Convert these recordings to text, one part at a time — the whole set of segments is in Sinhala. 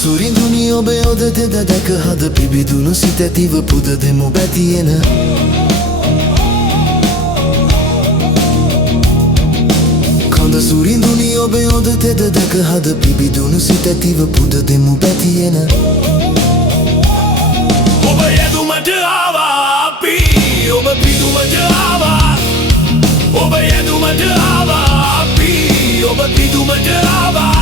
සුරිඳුනි ඔබේ ඔද තෙද දැක හද පිබිදුණු සිත ඇතිව පුද දෙමු බැතියෙන කඳ සුරිඳුනි ඔබේ ඔද තෙද දැක හද පිබිදුණු සිත ඇතිව පුද දෙමු බැතියෙන ඔබ යදුමට ආවා අපි ඔබ පිදුමට ආවා ඔබ යදුමට ආවා අපි ඔබ පිදුමට ආවා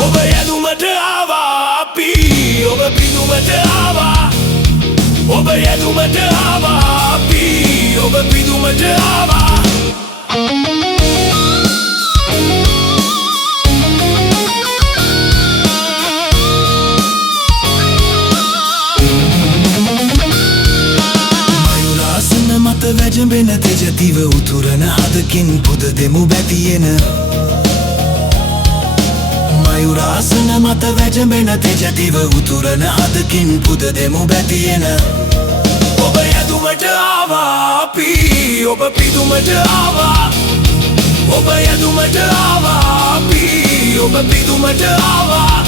ඔබ යදුමට ආවා අපි ඔබ පිදුමට ආවා ඔබ යදුමට ආවා අපි ඔබ පිදුමට ආවා මයුරාසන මත වැජඹෙන තෙජතිව උතුරන හදකින් පුද දෙමු බැතියෙන මයුරාසන මත වැජඹෙන තෙජතිව උතුරන හදකින් පුද දෙමු බැතියෙන ඔබ යදුමට ආවා අපි ඔබ පිදුමට ආවා ඔබ යදුමට ආවා අපි ඔබ පිදුමට ආවා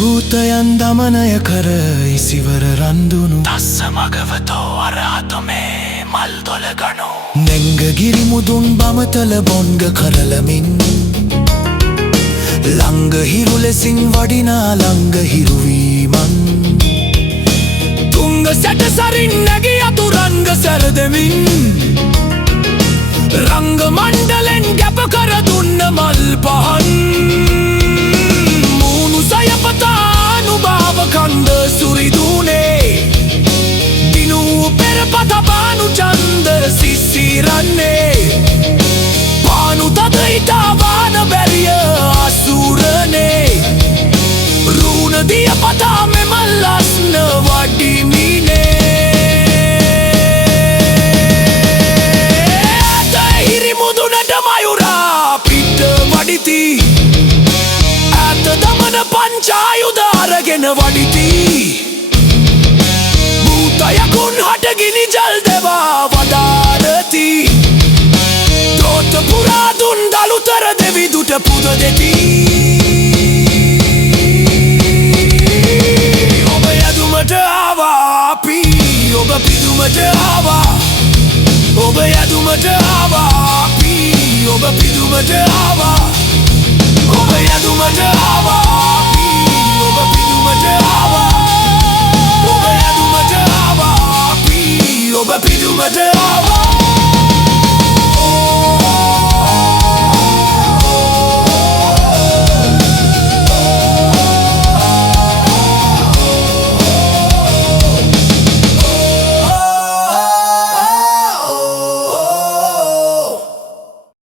භූතයන් දමනය කර ඉසිවර රන්දුනු තස්ස මගවතෝ අරහතොමේ මල් දොල ගනු නෙංගගිරි මුදුන් බමතල බොන්ග කරලමින් ළංගහිරු ලෙසින් වඩිනා ළංගහිරුවීමන් තුංග සැටසරින් නැගි අතුරංග සැරදෙමින් රංග මණ්ඩලෙන් ගැප කර දුන්න මල් පහන් සයපතානුභාව කන්ද සුරිදුනේ දිනූ පෙරපත පානු චන්ද සිසිරන්නේ පානු තද ඉතාවාන බැරිය අසුරනේ රුණ දිය පතා මෙමල් අස්න වඩිමිනේ ඇත හිරි මුදුනට මයුරා පිට වඩිති දමන පංචායුධ අරගෙන වඩිති භූතයකුන් හටගිනි ජල් දෙවා වදාරති දෝත පුරාදුන් දළුතර දෙවිදුට පුද දෙති ඔබ යදුමට ආවා අපි ඔබ පිදුමට ආවා ඔබ යදුමට ආවා අපි ඔබ පිදුමට